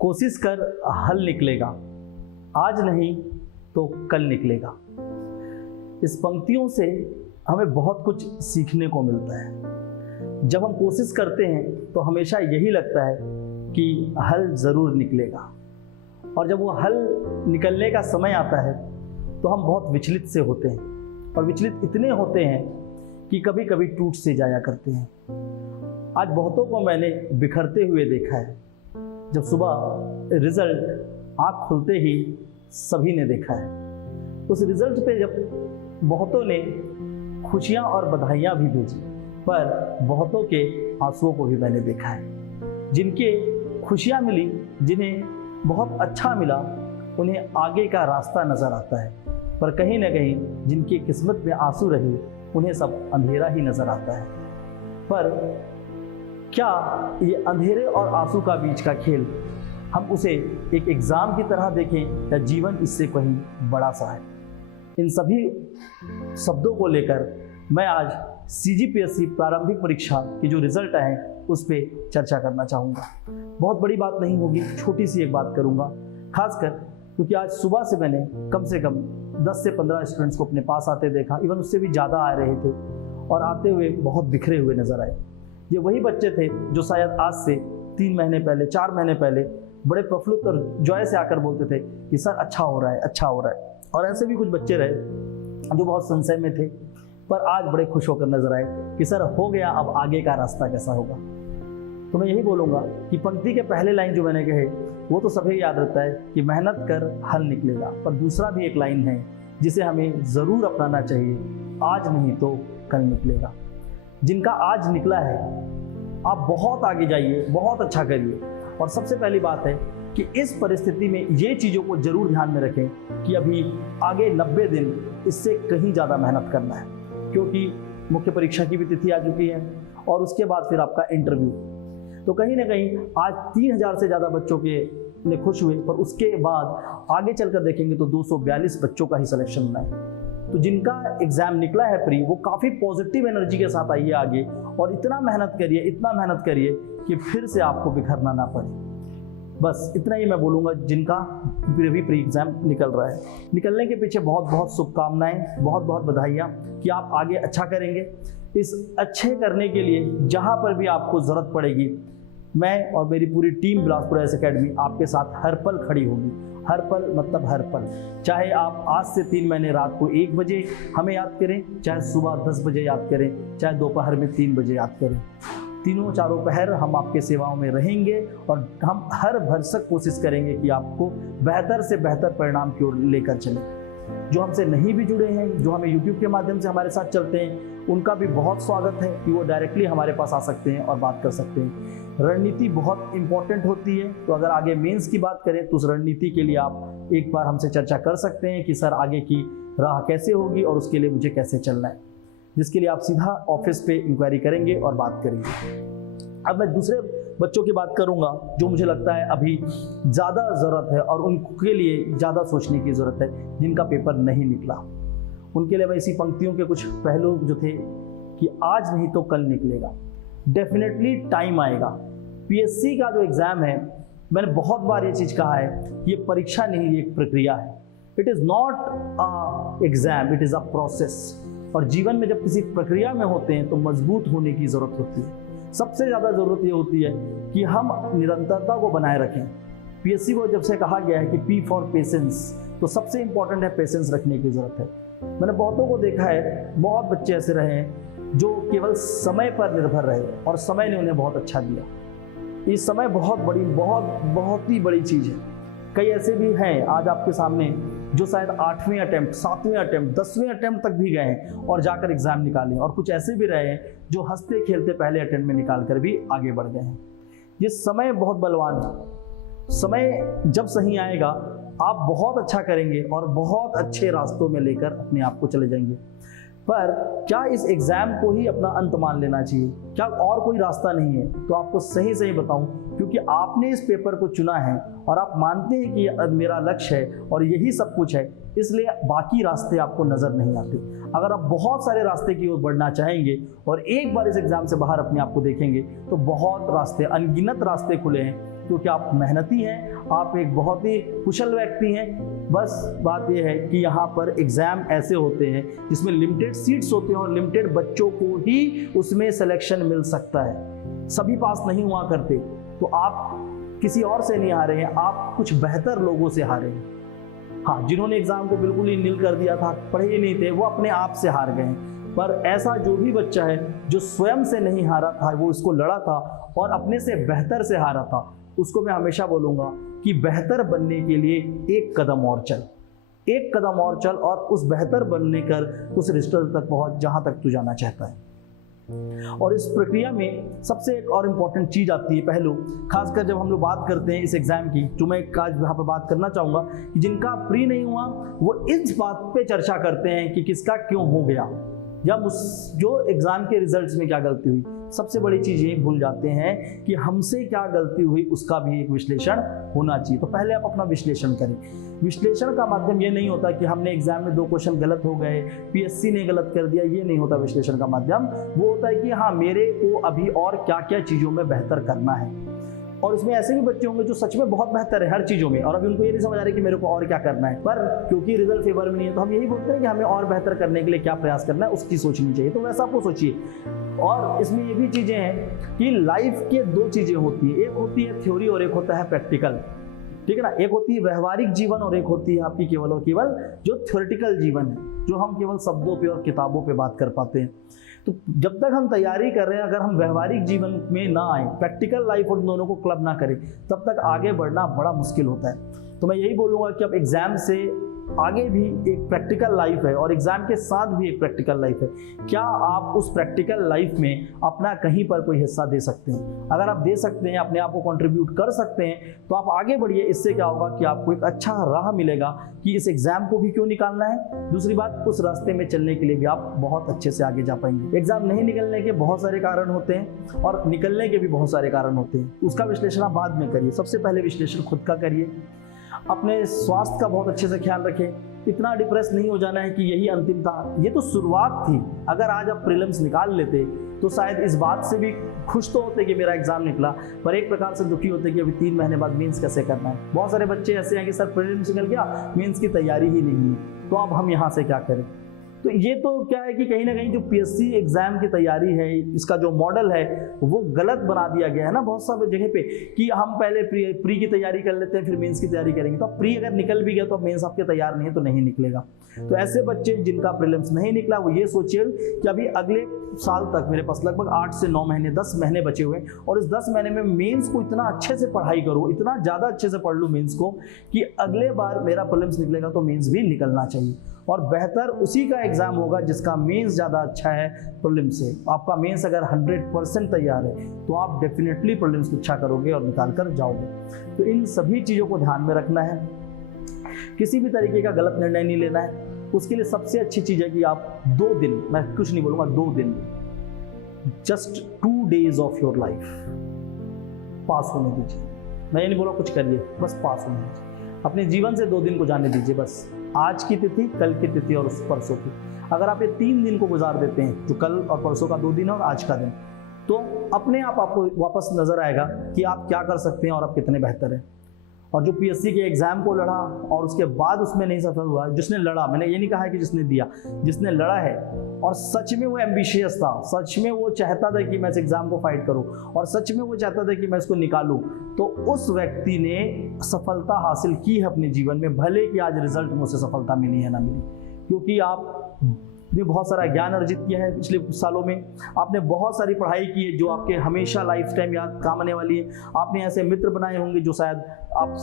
कोशिश कर हल निकलेगा, आज नहीं तो कल निकलेगा। इस पंक्तियों से हमें बहुत कुछ सीखने को मिलता है। जब हम कोशिश करते हैं तो हमेशा यही लगता है कि हल ज़रूर निकलेगा, और जब वो हल निकलने का समय आता है तो हम बहुत विचलित से होते हैं, और विचलित इतने होते हैं कि कभी कभी टूट से जाया करते हैं। आज बहुतों को मैंने बिखरते हुए देखा है। जब सुबह रिजल्ट आँख खुलते ही सभी ने देखा है, उस रिजल्ट पे जब बहुतों ने खुशियाँ और बधाइयाँ भी भेजी, पर बहुतों के आंसुओं को भी मैंने देखा है। जिनके खुशियाँ मिली, जिन्हें बहुत अच्छा मिला, उन्हें आगे का रास्ता नज़र आता है, पर कहीं ना कहीं जिनकी किस्मत में आंसू रहे, उन्हें सब अंधेरा ही नज़र आता है। पर क्या ये अंधेरे और आंसू का बीच का खेल हम उसे एक एग्ज़ाम की तरह देखें, या जीवन इससे कहीं बड़ा सा है? इन सभी शब्दों को लेकर मैं आज CGPSC प्रारंभिक परीक्षा की जो रिजल्ट आए उस पर चर्चा करना चाहूँगा। बहुत बड़ी बात नहीं होगी, छोटी सी एक बात करूँगा, खासकर क्योंकि आज सुबह से मैंने कम से कम 10 से 15 स्टूडेंट्स को अपने पास आते देखा, इवन उससे भी ज़्यादा आ रहे थे, और आते हुए बहुत बिखरे हुए नज़र आए। ये वही बच्चे थे जो शायद आज से 3 महीने पहले, 4 महीने पहले बड़े प्रफुल्लित और जॉय से आकर बोलते थे कि सर अच्छा हो रहा है, अच्छा हो रहा है। और ऐसे भी कुछ बच्चे रहे जो बहुत संशय में थे, पर आज बड़े खुश होकर नजर आए कि सर हो गया, अब आगे का रास्ता कैसा होगा। तो मैं यही बोलूँगा कि पंक्ति के पहले लाइन जो मैंने कहे वो तो सभी याद रहता है कि मेहनत कर हल निकलेगा, पर दूसरा भी एक लाइन है जिसे हमें ज़रूर अपनाना चाहिए, आज नहीं तो कल निकलेगा। जिनका आज निकला है, आप बहुत आगे जाइए, बहुत अच्छा करिए। और सबसे पहली बात है कि इस परिस्थिति में ये चीज़ों को जरूर ध्यान में रखें कि अभी आगे 90 दिन इससे कहीं ज़्यादा मेहनत करना है, क्योंकि मुख्य परीक्षा की भी तिथि आ चुकी है, और उसके बाद फिर आपका इंटरव्यू। तो कहीं ना कहीं आज 3000 से ज़्यादा बच्चों के ने खुश हुए, पर उसके बाद आगे चलकर देखेंगे तो 242 बच्चों का ही सिलेक्शन होना है। तो जिनका एग्ज़ाम निकला है प्री, वो काफ़ी पॉजिटिव एनर्जी के साथ आइए आगे, और इतना मेहनत करिए, इतना मेहनत करिए कि फिर से आपको बिखरना ना पड़े। बस इतना ही मैं बोलूँगा। जिनका भी प्री एग्ज़ाम निकल रहा है, निकलने के पीछे बहुत बहुत शुभकामनाएं, बहुत बहुत बधाइयाँ कि आप आगे अच्छा करेंगे। इस अच्छे करने के लिए जहाँ पर भी आपको ज़रूरत पड़ेगी, मैं और मेरी पूरी टीम बिलासपुर IAS अकेडमी आपके साथ हर पल खड़ी होगी। हर पल मतलब हर पल, चाहे आप आज से 3 महीने रात को 1 बजे हमें याद करें, चाहे सुबह 10 बजे याद करें, चाहे दोपहर में 3 बजे याद करें, तीनों चारों पहर हम आपके सेवाओं में रहेंगे, और हम हर भरसक कोशिश करेंगे कि आपको बेहतर से बेहतर परिणाम की ओर लेकर चलें। जो हमसे नहीं भी जुड़े हैं, जो हमें YouTube के माध्यम से हमारे साथ चलते हैं, उनका भी बहुत स्वागत है कि वो डायरेक्टली हमारे पास आ सकते हैं और बात कर सकते हैं। रणनीति बहुत इंपॉर्टेंट होती है, तो अगर आगे मेंस की बात करें तो उस रणनीति के लिए आप एक बार हमसे चर्चा कर सकते हैं कि सर आगे की राह कैसे होगी और उसके लिए मुझे कैसे चलना है, जिसके लिए आप सीधा ऑफिस पे इंक्वायरी करेंगे और बात करेंगे। अब मैं दूसरे बच्चों की बात करूंगा जो मुझे लगता है अभी ज़्यादा ज़रूरत है और उनके लिए ज़्यादा सोचने की ज़रूरत है, जिनका पेपर नहीं निकला। उनके लिए मैं इसी पंक्तियों के कुछ पहलू जो थे कि आज नहीं तो कल निकलेगा, डेफिनेटली टाइम आएगा। PSC का जो एग्ज़ाम है, मैंने बहुत बार ये चीज़ कहा है कि ये परीक्षा नहीं, ये एक प्रक्रिया है। It is not a exam, it is a process. और जीवन में जब किसी प्रक्रिया में होते हैं तो मजबूत होने की ज़रूरत होती है। सबसे ज़्यादा ज़रूरत ये होती है कि हम निरंतरता को बनाए रखें। PSC को जब से कहा गया है कि P फॉर पेशेंस, तो सबसे इंपॉर्टेंट है पेशेंस रखने की ज़रूरत है। मैंने बहुतों को देखा है, बहुत बच्चे ऐसे रहे हैं जो केवल समय पर निर्भर रहे और समय ने उन्हें बहुत अच्छा दिया। ये समय बहुत ही बड़ी चीज़ है। कई ऐसे भी हैं आज आपके सामने जो शायद 8वें अटेम्प्ट, 7वें अटेम्प्ट, 10वें अटेम्प्ट तक भी गए हैं और जाकर एग्ज़ाम निकाले, और कुछ ऐसे भी रहे हैं जो हंसते खेलते पहले अटेम्प्ट में निकाल कर भी आगे बढ़ गए हैं। ये समय बहुत बलवान है। समय जब सही आएगा आप बहुत अच्छा करेंगे और बहुत अच्छे रास्तों में लेकर अपने आप को चले जाएंगे। पर क्या इस एग्ज़ाम को ही अपना अंत मान लेना चाहिए? क्या और कोई रास्ता नहीं है? तो आपको सही बताऊं, क्योंकि आपने इस पेपर को चुना है और आप मानते हैं कि ये मेरा लक्ष्य है और यही सब कुछ है, इसलिए बाकी रास्ते आपको नज़र नहीं आते। अगर आप बहुत सारे रास्ते की ओर बढ़ना चाहेंगे और एक बार इस एग्ज़ाम से बाहर अपने आप को देखेंगे तो बहुत रास्ते, अनगिनत रास्ते खुले हैं, क्योंकि आप मेहनती हैं, आप एक बहुत ही कुशल व्यक्ति हैं। बस बात यह है कि यहाँ पर एग्ज़ाम ऐसे होते हैं जिसमें लिमिटेड सीट्स होते हैं और लिमिटेड बच्चों को ही उसमें सिलेक्शन मिल सकता है, सभी पास नहीं हुआ करते। तो आप किसी और से नहीं हारे हैं, आप कुछ बेहतर लोगों से हारे हैं। हाँ, जिन्होंने एग्ज़ाम को बिल्कुल ही नील कर दिया था, पढ़े ही नहीं थे, वो अपने आप से हार गए हैं। पर ऐसा जो भी बच्चा है जो स्वयं से नहीं हारा था, वो इसको लड़ा था और अपने से बेहतर से हारा था, उसको मैं हमेशा बोलूँगा कि बेहतर बनने के लिए एक कदम और चल, एक कदम और चल और उस बेहतर बनने कर उस रिजल्ट तक पहुँच जहाँ तक तू जाना चाहता है। और इस प्रक्रिया में सबसे एक और इम्पॉर्टेंट चीज़ आती है, पहलू, खासकर जब हम लोग बात करते हैं इस एग्ज़ाम की, जो मैं आज यहाँ पर बात करना चाहूँगा कि जिनका प्री नहीं हुआ वो इस बात पे चर्चा करते हैं कि किसका क्यों हो गया या जो एग्ज़ाम के रिजल्ट्स में क्या गलती हुई। सबसे बड़ी चीज़ ये भूल जाते हैं कि हमसे क्या गलती हुई उसका भी एक विश्लेषण होना चाहिए। तो पहले आप अपना विश्लेषण करें। विश्लेषण का माध्यम ये नहीं होता कि हमने एग्जाम में 2 क्वेश्चन गलत हो गए, पीएससी ने गलत कर दिया, ये नहीं होता विश्लेषण का माध्यम। वो होता है कि हाँ, मेरे को अभी और क्या क्या चीज़ों में बेहतर करना है। और इसमें ऐसे भी बच्चे होंगे जो सच में बहुत बेहतर है हर चीज़ों में और अभी उनको ये नहीं समझ आ रहा कि मेरे को और क्या करना है, पर क्योंकि रिजल्ट फेवर में नहीं है तो हम यही बोलते हैं कि हमें और बेहतर करने के लिए क्या प्रयास करना है, उसकी सोचनी चाहिए। तो वैसा आपको सोचिए। और इसमें ये भी चीज़ें हैं कि लाइफ के 2 चीज़ें होती है, एक होती है थ्योरी और एक होता है प्रैक्टिकल, ठीक है ना। एक होती है व्यवहारिक जीवन और एक होती है आपकी केवल और केवल जो थ्योरेटिकल जीवन है, जो हम केवल शब्दों पे और किताबों पे बात कर पाते हैं। तो जब तक हम तैयारी कर रहे हैं, अगर हम व्यवहारिक जीवन में ना आए, प्रैक्टिकल लाइफ और दोनों को क्लब ना करें, तब तक आगे बढ़ना बड़ा मुश्किल होता है। तो मैं यही बोलूँगा कि अब एग्ज़ाम से आगे भी एक प्रैक्टिकल लाइफ है और एग्ज़ाम के साथ भी एक प्रैक्टिकल लाइफ है। क्या आप उस प्रैक्टिकल लाइफ में अपना कहीं पर कोई हिस्सा दे सकते हैं? अगर आप दे सकते हैं, अपने आप को कंट्रीब्यूट कर सकते हैं, तो आप आगे बढ़िए। इससे क्या होगा कि आपको एक अच्छा राह मिलेगा कि इस एग्ज़ाम को भी क्यों निकालना है। दूसरी बात, उस रास्ते में चलने के लिए भी आप बहुत अच्छे से आगे जा पाएंगे। एग्ज़ाम नहीं निकलने के बहुत सारे कारण होते हैं और निकलने के भी बहुत सारे कारण होते हैं। उसका विश्लेषण आप बाद में करिए, सबसे पहले विश्लेषण खुद का करिए। अपने स्वास्थ्य का बहुत अच्छे से ख्याल रखें। इतना डिप्रेस नहीं हो जाना है कि यही अंतिम था, ये तो शुरुआत थी। अगर आज आप प्रीलिम्स निकाल लेते तो शायद इस बात से भी खुश तो होते कि मेरा एग्जाम निकला, पर एक प्रकार से दुखी होते कि अभी 3 महीने बाद मेंस कैसे करना है। बहुत सारे बच्चे ऐसे हैं कि सर प्रीलिम्स निकल गया, मेंस की तैयारी ही नहीं है, तो अब हम यहाँ से क्या करें। तो ये तो क्या है कि कहीं ना कहीं जो पीएससी एग्जाम की तैयारी है, इसका जो मॉडल है वो गलत बना दिया गया है ना बहुत सारे जगह पे, कि हम पहले प्री की तैयारी कर लेते हैं फिर मेंस की तैयारी करेंगे। तो प्री अगर निकल भी गया तो मेंस आपके तैयार नहीं है तो नहीं निकलेगा। तो ऐसे बच्चे जिनका प्रीलिम्स नहीं निकला, वो ये सोचिए कि अभी अगले साल तक मेरे पास लगभग 8 से 9 महीने 10 महीने बचे हुए हैं और इस 10 महीने में मेंस को इतना अच्छे से पढ़ाई करो, इतना ज़्यादा अच्छे से पढ़ लूँ मेंस को कि अगले बार मेरा प्रीलिम्स निकलेगा तो मेंस भी निकलना चाहिए। और बेहतर उसी का एग्ज़ाम होगा जिसका मेंस ज़्यादा अच्छा है प्रीलिम्स से। आपका मेंस अगर 100% तैयार है तो आप डेफिनेटली प्रीलिम्स अच्छा करोगे और निकाल कर जाओगे। तो इन सभी चीज़ों को ध्यान में रखना है, किसी भी तरीके का गलत निर्णय नहीं लेना है। उसके लिए सबसे अच्छी चीज़ है कि आप 2 दिन, मैं कुछ नहीं बोलूँगा, 2 दिन, just 2 days of your life pass होने दीजिए। मैं ये नहीं बोला कुछ करिए, बस पास होने दीजिए। अपने जीवन से 2 दिन को जाने दीजिए, बस आज की तिथि, कल की तिथि और उस परसों की। अगर आप ये 3 दिन को गुजार देते हैं, जो कल और परसों का 2 दिन है और आज का दिन, तो अपने आप आपको वापस नजर आएगा कि आप क्या कर सकते हैं और आप कितने बेहतर हैं। और जो पीएससी के एग्जाम को लड़ा और उसके बाद उसमें नहीं सफल हुआ, जिसने लड़ा, मैंने ये नहीं कहा है कि जिसने दिया, जिसने लड़ा है और सच में वो एम्बिशियस था, सच में वो चाहता था कि मैं इस एग्जाम को फाइट करूं और सच में वो चाहता था कि मैं इसको निकालूं, तो उस व्यक्ति ने सफलता हासिल की है अपने जीवन में। भले कि आज रिजल्ट में उसे सफलता मिली है ना मिली, क्योंकि आपने बहुत सारा ज्ञान अर्जित किया है पिछले कुछ सालों में, आपने बहुत सारी पढ़ाई की है जो आपके हमेशा लाइफ टाइम याद काम आने वाली है। आपने ऐसे मित्र बनाए होंगे जो शायद आप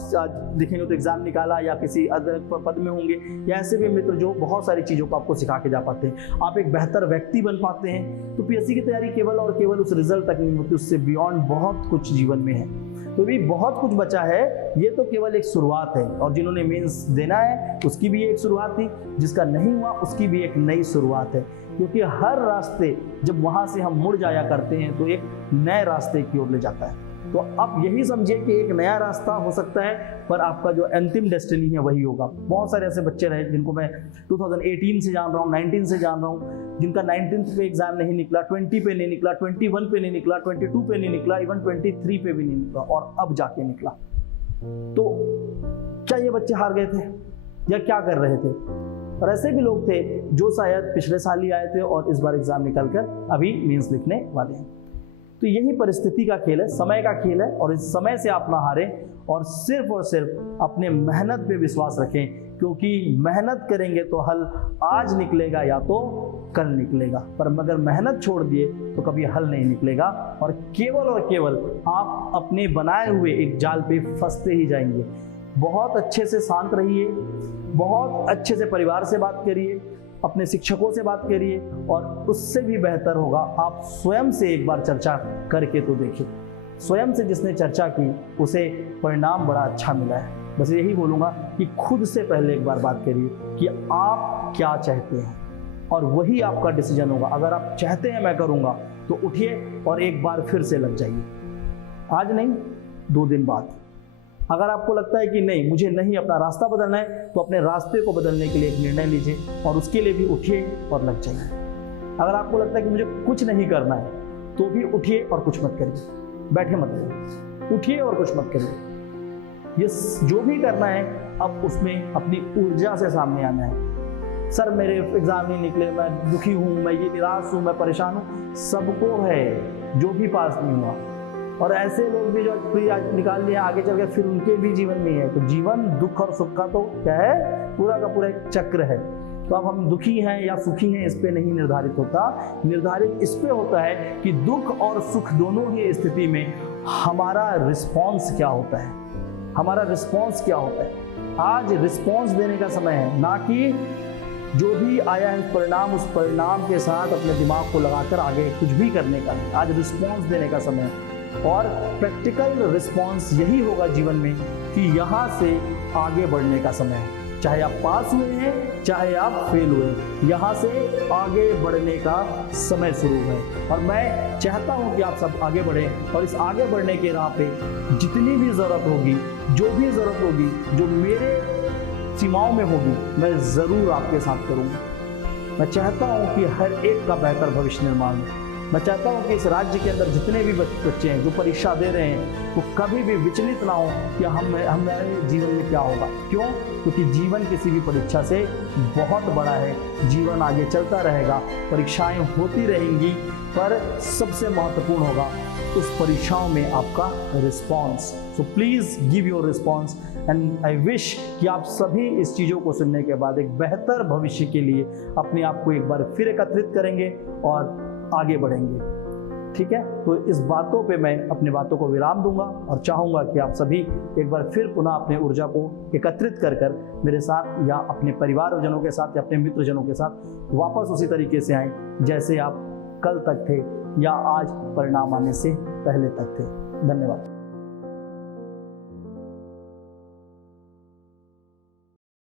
देखेंगे तो एग्जाम निकाला या किसी अदर पद में होंगे, या ऐसे भी मित्र जो बहुत सारी चीज़ों को आपको सिखा के जा पाते हैं। आप एक बेहतर व्यक्ति बन पाते हैं। तो पीएससी की तैयारी केवल और केवल उस रिजल्ट तक नहीं होती, उससे बियॉन्ड बहुत कुछ जीवन में है। तो भी बहुत कुछ बचा है, ये तो केवल एक शुरुआत है। और जिन्होंने मेंस देना है उसकी भी एक शुरुआत थी, जिसका नहीं हुआ उसकी भी एक नई शुरुआत है। क्योंकि हर रास्ते जब वहाँ से हम मुड़ जाया करते हैं तो एक नए रास्ते की ओर ले जाता है। तो आप यही समझिए कि एक नया रास्ता हो सकता है, पर आपका जो अंतिम डेस्टिनी है वही होगा। बहुत सारे ऐसे बच्चे रहे जिनको मैं 2018 से जान रहा हूँ, 19 से जान रहा हूँ, जिनका 19th पे एग्जाम नहीं निकला, 20 पे नहीं निकला, 21 पे नहीं निकला, 22 पे नहीं निकला, इवन 23 पे भी नहीं निकला, और अब जाके निकला। तो क्या ये बच्चे हार गए थे या क्या कर रहे थे? और ऐसे भी लोग थे जो शायद पिछले साल ही आए थे और इस बार एग्जाम निकल कर अभी मेंस लिखने वाले हैं। तो यही परिस्थिति का खेल है, समय का खेल है, और इस समय से आप ना हारें और सिर्फ अपने मेहनत पे विश्वास रखें, क्योंकि मेहनत करेंगे तो हल आज निकलेगा या तो कल निकलेगा, पर मगर मेहनत छोड़ दिए तो कभी हल नहीं निकलेगा, और केवल आप अपने बनाए हुए एक जाल पे फंसते ही जाएंगे। बहुत अच्छे से शांत रहिए, बहुत अच्छे से परिवार से बात करिए, अपने शिक्षकों से बात करिए, और उससे भी बेहतर होगा आप स्वयं से एक बार चर्चा करके तो देखिए। स्वयं से जिसने चर्चा की उसे परिणाम बड़ा अच्छा मिला है। बस यही बोलूँगा कि खुद से पहले एक बार बात करिए कि आप क्या चाहते हैं, और वही आपका डिसीजन होगा। अगर आप चाहते हैं मैं करूँगा, तो उठिए और एक बार फिर से लग जाइए। आज नहीं, 2 दिन बाद। अगर आपको लगता है कि नहीं, मुझे नहीं अपना रास्ता बदलना है, तो अपने रास्ते को बदलने के लिए एक निर्णय लीजिए और उसके लिए भी उठिए और लग जाइए। अगर आपको लगता है कि मुझे कुछ नहीं करना है, तो भी उठिए और कुछ मत करिए, बैठे मत रहिए, उठिए और कुछ मत करिए। ये जो भी करना है, अब उसमें अपनी ऊर्जा से सामने आना है। सर मेरे एग्जाम नहीं निकले, मैं दुखी हूँ, मैं ये निराश हूँ, मैं परेशान हूँ, सबको है, जो भी पास नहीं हुआ। और ऐसे लोग भी जो प्री आज निकाल लिया, आगे चल के फिर उनके भी जीवन में है। तो जीवन दुख और सुख का तो क्या है, पूरा का पूरा एक चक्र है। तो अब हम दुखी हैं या सुखी हैं, इस पे नहीं निर्धारित होता। निर्धारित इस पे होता है कि दुख और सुख दोनों ही स्थिति में हमारा रिस्पॉन्स क्या होता है, हमारा रिस्पॉन्स क्या होता है। आज रिस्पॉन्स देने का समय है, ना कि जो भी आया है परिणाम, उस परिणाम के साथ अपने दिमाग को लगाकर आगे कुछ भी करने का नहीं। आज रिस्पॉन्स देने का समय है, और प्रैक्टिकल रिस्पॉन्स यही होगा जीवन में कि यहाँ से आगे बढ़ने का समय है। चाहे आप पास हुए हैं, चाहे आप फेल हुए, यहाँ से आगे बढ़ने का समय शुरू है। और मैं चाहता हूँ कि आप सब आगे बढ़ें, और इस आगे बढ़ने के राह पे जितनी भी ज़रूरत होगी, जो भी ज़रूरत होगी, जो मेरे सीमाओं में होगी, मैं ज़रूर आपके साथ करूँगा। मैं चाहता हूँ कि हर एक का बेहतर भविष्य निर्माण हो। मैं चाहता हूँ कि इस राज्य के अंदर जितने भी बच्चे हैं जो परीक्षा दे रहे हैं, वो कभी भी विचलित ना हो कि हमारे जीवन में क्या होगा। क्यों? क्योंकि जीवन किसी भी परीक्षा से बहुत बड़ा है। जीवन आगे चलता रहेगा, परीक्षाएं होती रहेंगी, पर सबसे महत्वपूर्ण होगा उस परीक्षाओं में आपका response. So please give your response, and I wish कि आप सभी इस चीज़ों को सुनने के बाद एक बेहतर भविष्य के लिए अपने आप को एक बार फिर एकत्रित करेंगे और आगे बढ़ेंगे। ठीक है, तो इस बातों पे मैं अपनी बातों को विराम दूंगा और चाहूँगा कि आप सभी एक बार फिर पुनः अपने ऊर्जा को एकत्रित कर मेरे साथ या अपने परिवारजनों के साथ या अपने मित्रजनों के साथ वापस उसी तरीके से आएँ जैसे आप कल तक थे या आज परिणाम आने से पहले तक थे। धन्यवाद।